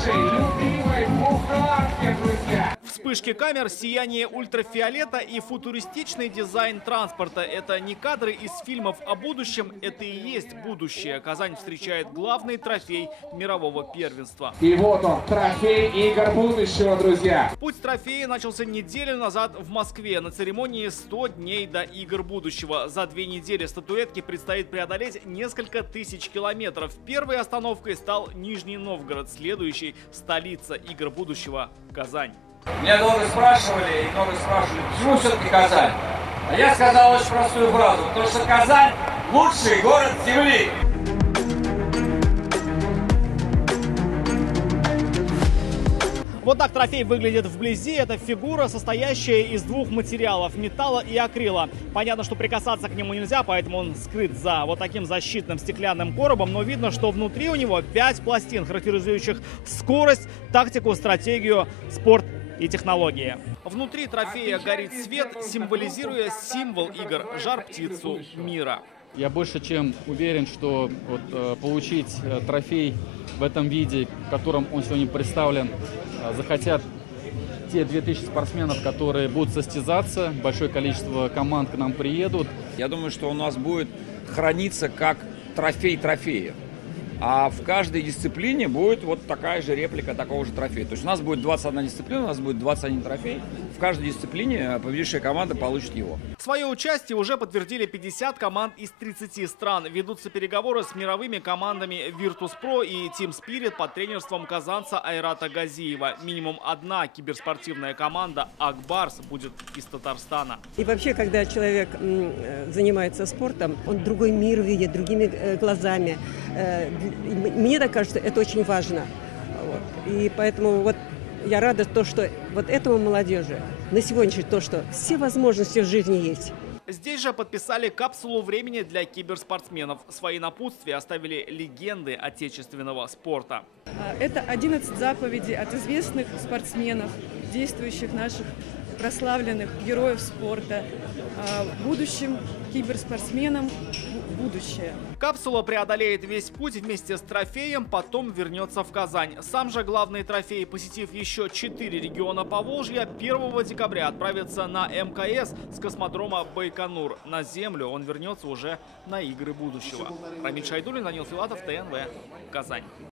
нашей любимой буханке, друзья. Вспышки камер, сияние ультрафиолета и футуристичный дизайн транспорта – это не кадры из фильмов о будущем, это и есть будущее. Казань встречает главный трофей мирового первенства. И вот он, трофей игр будущего, друзья. Путь трофея начался неделю назад в Москве на церемонии 100 дней до игр будущего. За 2 недели статуэтке предстоит преодолеть несколько тысяч километров. Первой остановкой стал Нижний Новгород, следующий – столица игр будущего – Казань. Меня долго спрашивали, почему все-таки Казань? А я сказал очень простую фразу, потому что Казань – лучший город Земли. Вот так трофей выглядит вблизи. Это фигура, состоящая из 2 материалов – металла и акрила. Понятно, что прикасаться к нему нельзя, поэтому он скрыт за вот таким защитным стеклянным коробом. Но видно, что внутри у него 5 пластин, характеризующих скорость, тактику, стратегию, спорт и технологии. Внутри трофея горит свет, символизируя символ игр – жар-птицу мира. Я больше чем уверен, что получить трофей в этом виде, в котором он сегодня представлен, захотят те 2000 спортсменов, которые будут состязаться. Большое количество команд к нам приедут. Я думаю, что у нас будет храниться как трофей трофея. А в каждой дисциплине будет вот такая же реплика такого же трофея. То есть у нас будет 21 дисциплина, у нас будет 21 трофей. В каждой дисциплине победившая команда получит его. Свое участие уже подтвердили 50 команд из 30 стран. Ведутся переговоры с мировыми командами Virtus.pro и Team Spirit под тренерством казанца Айрата Газиева. Минимум одна киберспортивная команда «Акбарс» будет из Татарстана. И вообще, когда человек занимается спортом, он другой мир видит, другими глазами. Мне так кажется, это очень важно. И поэтому вот я рада, что вот этому молодежи на сегодняшний то, что все возможности в жизни есть. Здесь же подписали капсулу времени для киберспортсменов. Свои напутствия оставили легенды отечественного спорта. Это 11 заповедей от известных спортсменов, действующих наших прославленных героев спорта, будущим киберспортсменам будущее. Капсула преодолеет весь путь вместе с трофеем, потом вернется в Казань. Сам же главный трофей, посетив еще 4 региона Поволжья, 1 декабря отправится на МКС с космодрома Байконур. На Землю он вернется уже на игры будущего. Рамиль Шайдуллин, Данил Филатов, ТНВ, Казань.